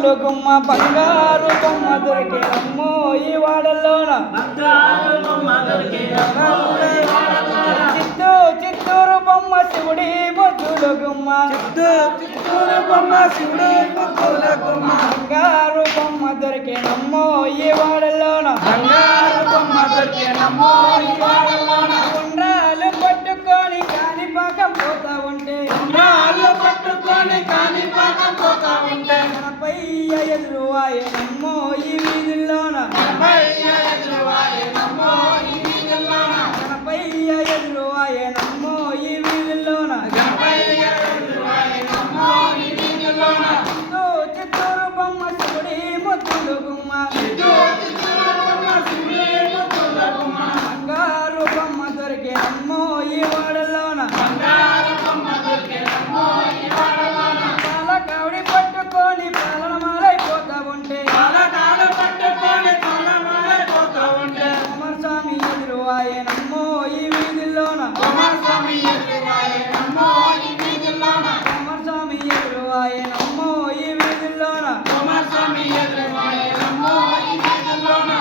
ముద్దులు గుమ్మ బంగారు బొమ్మ దొరికేనమ్మో ఈ వాడల్లోన చిత్తూరు బొమ్మ శివుడి ముద్దులు గుమ్మ చిత్తూరు బొమ్మ శివుడి ముద్దుల గుమ్మ బంగారు బొమ్మ దొరికేనమ్మో ఈ వాడల్లోన బంగారు బొమ్మ దొరికేనమ్మో ఈ వాడల్లోన ఉండ్రాలు పట్టుకొని కాణిపాకం పోతా ఉంటే ఉండ్రాలు పట్టుకొని కాణిపాకం పోతా ఉంటే గణపయ్య ఎదురు ఆయనమ్మో ఈ వీధుల్లోన గణపయ్య ఎదురు ఆయనమ్మో ఈ వీధుల్లోన గణపయ్య ఎదురు ఆయనమ్మో ఈ వీధుల్లోన గణపయ్య ఎదురు ఆయనమ్మో ఈ వీధుల్లోన చిత్తూరు బొమ్మ శివుడి ముద్దులు గుమ్మ చిత్తూరు బొమ్మ శివుడి ముద్దుల గుమ్మ బంగారు బొమ్మ దొరికేనమ్మో ఈ వాడల్లోన బంగారు బొమ్మ దొరికేనమ్మో ఈ వాడల్లోన పాలకావిడి పట్టుకొని పాలనమాలైపోతా ఉంటే పాలకాడు పట్టుకొని పాలమాలైపోతా ఉంటే కుమారస్వామి ఎదురు ఆయనమ్మో ఈ వీధుల్లోన కుమారస్వామి ఎదురు ఆయనమ్మో ఈ వీధుల్లోన కుమారస్వామి ఎదురు ఆయనమ్మో ఈ వీధుల్లోన కుమారస్వామి ఎదురు ఆయనమ్మో ఈ వీధుల్లోన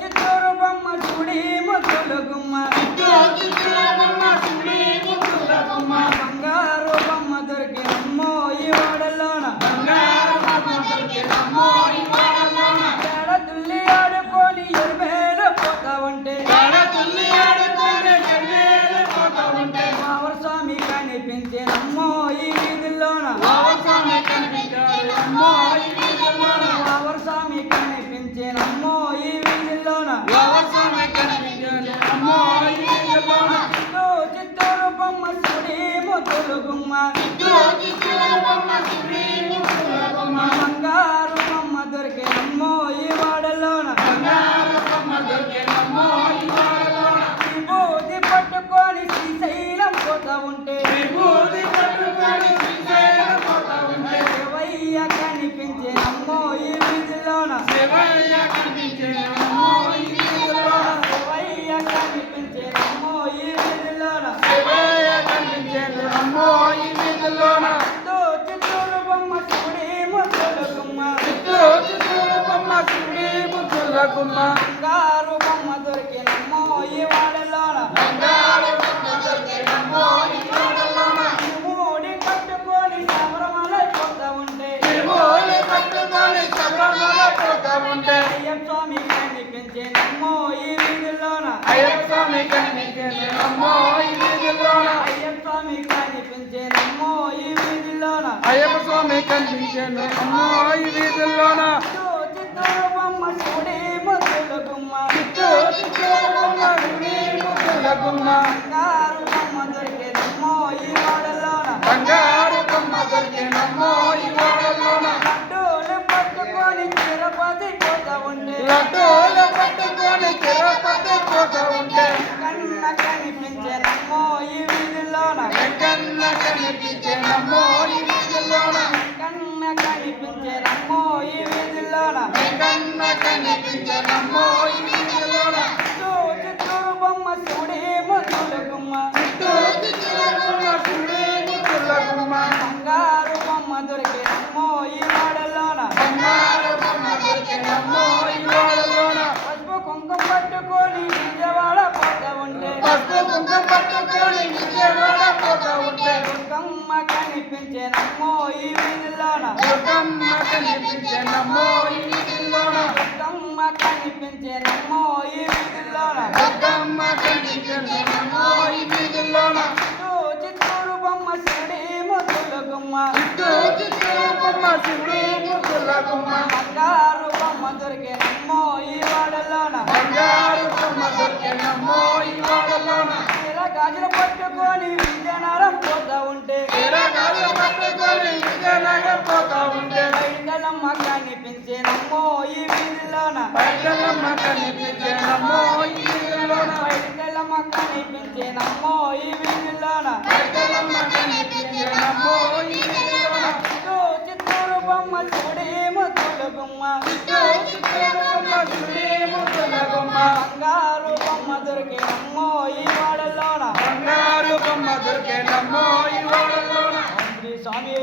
చిత్తూరు బొమ్మ శివుడి ముద్దులు గుమ్మ చిత్తూరు బొమ్మ శివుడి ముద్దుల గుమ్మ బంగారు బొమ్మ దొరికేనమ్మో ఈ వాడల్లోన బంగారు బొమ్మ దొరికేనమ్మో ఈ వాడల్లోన తేడ తుల్లి ఆడుకొని ఎరుమేలు పోతా ఉంటే తుల్లి ఆడుకుంటే చెమ్మేలు పోతా ఉంటే కుమారస్వామి కనిపించేనమ్మో ఈ వీధుల్లోన కుమారస్వామి కనిపించాడమ్మో ఈ వీధుల్లోన కుమారస్వామి కనిపించేనమ్మో ఈ వీధుల్లోన కుమారస్వామి కనిపించాడమ్మో ఈ వీధుల్లోన చిత్తూరు బొమ్మ శివుడి ముద్దులు గుమ్మ చిత్తూరు బొమ్మ శివుడి ముద్దుల గుమ్మ బంగారు బొమ్మ దొరికేనమ్మో ఈ వాడల్లోన బంగారు బొమ్మ దొరికేనమ్మో ఈ వాడల్లోన విభూతి పట్టుకొని శ్రీశైలం పోతా ఉంటే విభూతి పట్టుకొని శ్రీశైలం పోతా ఉంటే శివయ్య కనిపించేనమ్మో ఈ వీధుల్లోన శివయ్య కనిపించేనమ్మో ఈ వీధుల్లోన శివయ్య కనిపించేనమ్మో ఈ వీధుల్లోన శివయ్య కనిపించేనమ్మో ఈ వీధుల్లోన చిత్తూరు బొమ్మ శివుడి ముద్దులు గుమ్మ చిత్తూరు బొమ్మ శివుడి ముద్దుల గుమ్మ బంగారు బొమ్మ దొరికేనమ్మో ఈ వాడల్లోన బంగారు బొమ్మ దొరికేనమ్మో ఈ వాడల్లోన మూడి పట్టుకొని శబరమలైపోతా ఉంటే విభూతి పట్టుకొని శబరిమల పోతా ఉంటే అయ్యప్ప స్వామి కనిపించేనమ్మో ఈ వీధుల్లోన అయ్యప్ప స్వామి కనిపించేనమ్మో ఈ వీధుల్లోన అయ్యప్ప స్వామి కనిపించేనమ్మో ఈ వీధుల్లోన అయ్యప్ప స్వామి కనిపించేనమ్మో ఈ వీధుల్లోన చిత్తూరు బొమ్మ శివుడి ముద్దులు గుమ్మ చిత్తూరు బొమ్మ శివుడి ముద్దుల గుమ్మ బంగారు బొమ్మ దొరికేనమ్మో ఈ వాడల్లోన బంగారు బొమ్మ దొరికేనమ్మో ఈ వాడల్లోన లడ్డూలు పట్టుకొని తిరుపతి పోతా ఉంటే లడ్డూలు పట్టుకొని తిరుపతి పోతా ఉంటే కన్న కనిపించేనమ్మో ఈ వీధుల్లోన కన్న కనిపించేనమ్మో ఈ వీధుల్లోన కన్న కనిపించేనమ్మో ఈ వీధుల్లోన కన్న కనిపించేనమ్మో ఈ వీధుల్లోన చిత్తూరు బొమ్మ శివుడి ముద్దులు గుమ్మ చిత్తూరు బొమ్మ శివుడి ముద్దుల గుమ్మ బంగారు బొమ్మ దొరికేనమ్మో ఈ వాడల్లోన బంగారు బొమ్మ దొరికేనమ్మో ఈ వాడల్లోన పసుపు కుంకుమ పట్టుకొని విజయవాడ పోతా ఉంటే పసుపు కుంకుమ పట్టుకొని విజయవాడ పోతా ఉంటే దుర్గమ్మ కనిపించేనమ్మో ఈ వీధుల్లోన దుర్గమ్మ కనిపించేనమ్మో ఈ వీధుల్లోన దుర్గమ్మ కనిపించేనమ్మో ఈ వీధుల్లోన దుర్గమ్మ కనిపించేనమ్మో ఈ వీధుల్లోన చిత్తూరు బొమ్మ శివుడి ముద్దులు గుమ్మ చిత్తూరు బొమ్మ శివుడి ముద్దుల గుమ్మ బంగారు బొమ్మ దొరికేనమ్మో ఈ వాడల్లోన బంగారు బొమ్మ దొరికేనమ్మో ఈ వాడల్లోన గాజులు పట్టుకొని విజయనగరం పోతా ఉంటే ఎరగాలు పట్టుకొని విజయనగరం పోతా ఉంటే బయటలమ్మ కనిపించేనమ్మో ఈ వీధుల్లోన బయటలమ్మ కనిపించేనమ్మో ఈ వీధుల్లోన బయటలమ్మ కనిపించేనమ్మో ఈ వీధుల్లోన బయటలమ్మ కనిపించేనమ్మో ఈ వీధుల్లోన చిత్తూరు బొమ్మ శివుడి ముద్దులు గుమ్మ చిత్తూరు బొమ్మ శివుడి ముద్దుల గుమ్మ బంగారు బొమ్మ దొరికేనమ్మో ఈ వాడల్లోన బంగారు బొమ్మ దొరికేనమ్మో ఈ వాడల్లోన స్వామి